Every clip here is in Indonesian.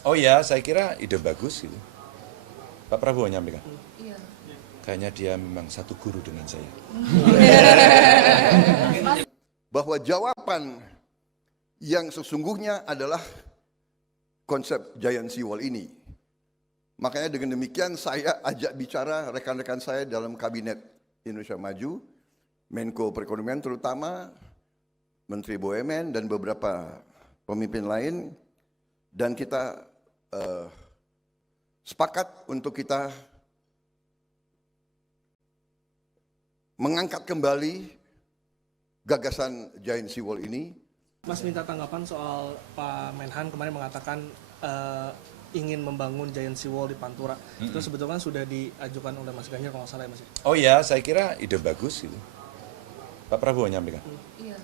Oh ya, saya kira ide bagus gitu. Pak Prabowo nyampaikan. Iya. Kayaknya dia memang satu guru dengan saya. Bahwa jawaban yang sesungguhnya adalah konsep Giant Seawall ini. Makanya dengan demikian saya ajak bicara rekan-rekan saya dalam Kabinet Indonesia Maju, Menko Perekonomian terutama, Menteri BUMN dan beberapa pemimpin lain, dan kita sepakat untuk kita mengangkat kembali gagasan Giant Seawall ini. Mas minta tanggapan soal Pak Menhan kemarin mengatakan ingin membangun Giant Seawall di Pantura. Itu sebetulnya sudah diajukan oleh Mas Ganjar kalau nggak salah ya Mas. Oh ya, saya kira ide bagus gitu. Pak Prabowo nyampaikan. Iya.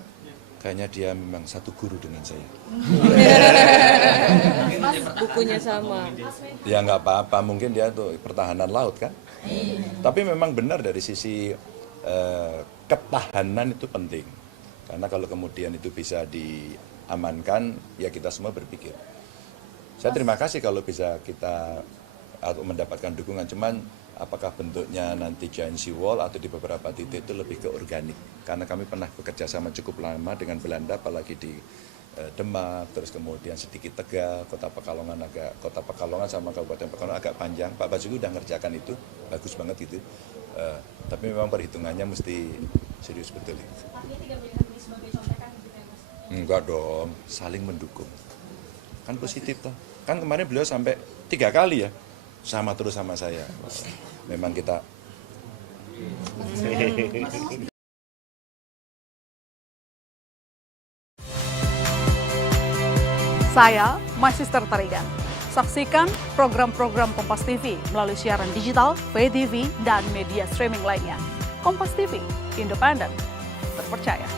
Kayaknya dia memang satu guru dengan saya. Bukunya sama. Ya nggak apa-apa, mungkin dia tuh pertahanan laut kan. Tapi memang benar dari sisi ketahanan itu penting. Karena kalau kemudian itu bisa diamankan, ya kita semua berpikir. Saya terima kasih kalau bisa kita atau mendapatkan dukungan. Cuman apakah bentuknya nanti Giant Seawall atau di beberapa titik itu lebih ke organik. Karena kami pernah bekerja sama cukup lama dengan Belanda, apalagi di Demak, terus kemudian sedikit Tegal, Kota Pekalongan sama Kabupaten Pekalongan agak panjang. Pak Basuki udah ngerjakan itu, bagus banget itu. Tapi memang perhitungannya mesti serius betul. Artinya tidak melihat ini sebagai contekan gitu ya Mas? Enggak dong, saling mendukung. Kan positif toh. Kan kemarin beliau sampai 3 kali ya, sama terus sama saya. Memang kita Saya Magister Tarigan. Saksikan program-program Kompas TV melalui siaran digital, pay TV, dan media streaming lainnya. Kompas TV, independen, terpercaya.